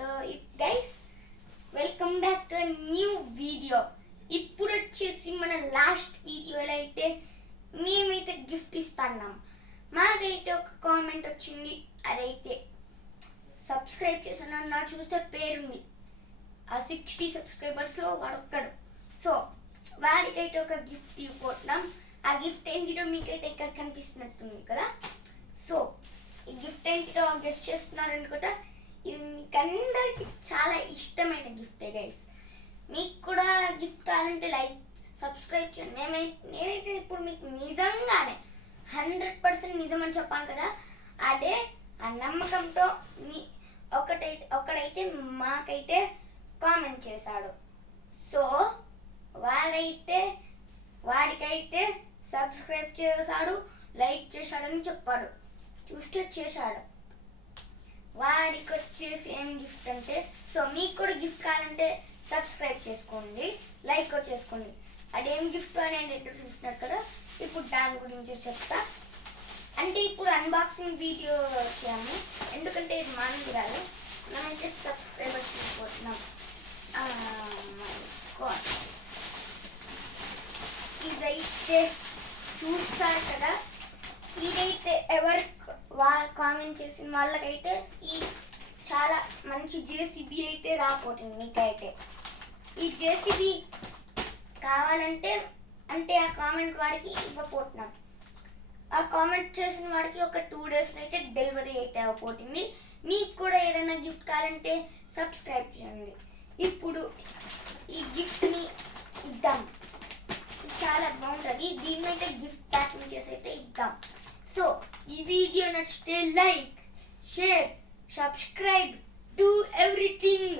So guys welcome back to new video. ఇప్పుడు వచ్చేసి మన లాస్ట్ వీడియోలో అయితే మేమైతే గిఫ్ట్ ఇస్తున్నాం. మాకైతే ఒక కామెంట్ వచ్చింది, అదైతే సబ్స్క్రైబ్ చేశాను నా చూస్తే పేరుంది. ఆ 60 సబ్స్క్రైబర్స్లో వాడొక్కడు. సో వాడికైతే ఒక గిఫ్ట్ ఇవ్వబోతున్నాం. ఆ గిఫ్ట్ ఏంటిదో మీకైతే ఇక్కడ కనిపిస్తున్నట్టుంది కదా. సో ఈ గిఫ్ట్ ఏంటిదో గెస్ట్ చేస్తున్నారు అనుకుంటా. ఇది మీకందరికి చాలా ఇష్టమైన గిఫ్టే గైస్. మీకు కూడా గిఫ్ట్ కావాలంటే లైక్ సబ్స్క్రైబ్ చేయండి. నేనైతే ఇప్పుడు మీకు నిజంగానే 100% నిజం అని చెప్పాను కదా, అదే ఆ నమ్మకంతో మీ ఒకడైతే మాకైతే కామెంట్ చేశాడు. సో వాడికైతే సబ్స్క్రైబ్ చేశాడు, లైక్ చేశాడని చెప్పాడు. చూస్తే చేశాడు. వాడికి వచ్చేసి ఏం గిఫ్ట్ అంటే, సో మీకు కూడా గిఫ్ట్ కావాలంటే సబ్స్క్రైబ్ చేసుకోండి, లైక్ చేసుకోండి. అదేం గిఫ్ట్ అని ఏంటంటే చూస్తున్నారు కదా. ఇప్పుడు దాని గురించి చెప్తా. అంటే ఇప్పుడు అన్బాక్సింగ్ వీడియో వచ్చాము, ఎందుకంటే ఇది మనది కాదు, మనమైతే సబ్స్క్రైబర్ తీసుకుంటున్నాం. ఇదైతే చూస్తారు కదా, ఇదైతే వాళ్ళు కామెంట్ చేసిన వాళ్ళకైతే ఈ చాలా మంచి జేసీబీ అయితే రాకపోతుంది. మీకైతే ఈ జేసీబీ కావాలంటే అంటే ఆ కామెంట్ వాడికి ఇవ్వకపోతున్నాం. ఆ కామెంట్ చేసిన వాడికి ఒక 2 days అయితే డెలివరీ అయితే అవ్వబోతుంది. మీకు కూడా ఏదైనా గిఫ్ట్ కావాలంటే సబ్స్క్రైబ్ చేయండి. ఇప్పుడు ఈ గిఫ్ట్ని ఇద్దాం, చాలా బాగుంటుంది. దీన్ని అయితే గిఫ్ట్ ప్యాకింగ్ చేసి అయితే ఇద్దాం. సో ఈ వీడియో నచ్చితే like, share, subscribe, do everything.